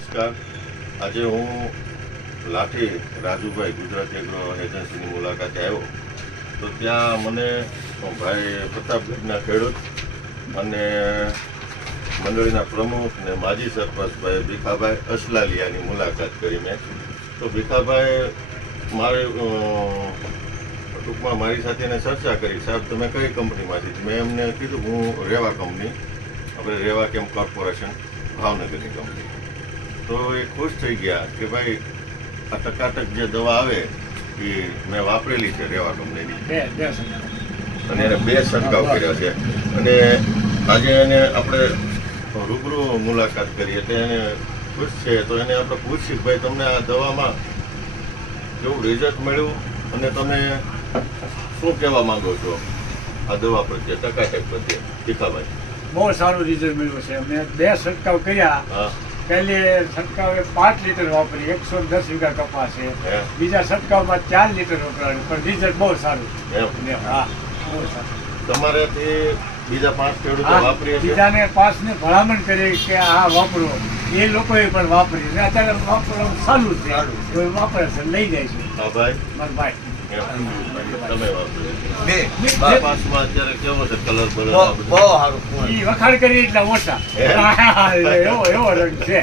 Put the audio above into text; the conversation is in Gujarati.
નમસ્કાર. આજે હું લાઠી રાજુભાઈ ગુજરાત એગ્રો એજન્સીની મુલાકાતે આવ્યો તો ત્યાં મને ભાઈ પ્રતાપગઢના ખેડૂત અને મંડળીના પ્રમુખ ને માજી સરપંચ ભાઈ ભીખાભાઈ અસલાલિયાની મુલાકાત કરી મેં. તો ભીખાભાઈ ટૂંકમાં મારી સાથે એને ચર્ચા કરી, સાહેબ તમે કઈ કંપનીમાંથી? મેં એમને કીધું હું રેવા કંપની, આપણે રેવા કેમ કોર્પોરેશન ભાવનગરની કંપની. તો એ ખુશ થઈ ગયા કે ભાઈ આ ટકાટક જે દવા આવે એ મેં વાપરેલી છે રેવા કંપનીની, અને એને 2 છંટકાવ કર્યા છે. અને આજે એને આપણે રૂબરૂ મુલાકાત કરી એટલે એને ખુશ છે. તો એને આપણે પૂછીએ ભાઈ તમને આ દવામાં કેવું રિઝલ્ટ મળ્યું અને તમે શું કહેવા માંગો છો આ દવા પ્રત્યે, ટકાટક પ્રત્યે? ભીખાભાઈ, બહુ સારું રિઝલ્ટ મળ્યું છે. મેં 2 છંટકાવ કર્યા. પહેલી છંટકાવે 5 લીટર વાપરી, 110 વીઘા કપાસ છે. બીજા છંટકાવમાં 4 લીટર વપરાયું, પણ રિઝલ્ટ બહુ સારું. હા, બહુ સારું. તમારેથી બીજા 5 ખેડૂતો વાપરીએ છે, બીજાને 5 ને ભલામણ કરી કે આ વાપરો, એ લોકોએ પણ વાપરી. અત્યારે વાપરવાનું સારું છે, કોઈ વાપરે છે, લઈ જાય છે. હા ભાઈ, મારા ભાઈ તમે વાપરો પાસમાં અત્યારે કેવો છે કલર? બહુ સારું. વખાણ કરી એટલે ઓછા એવો રંગ છે.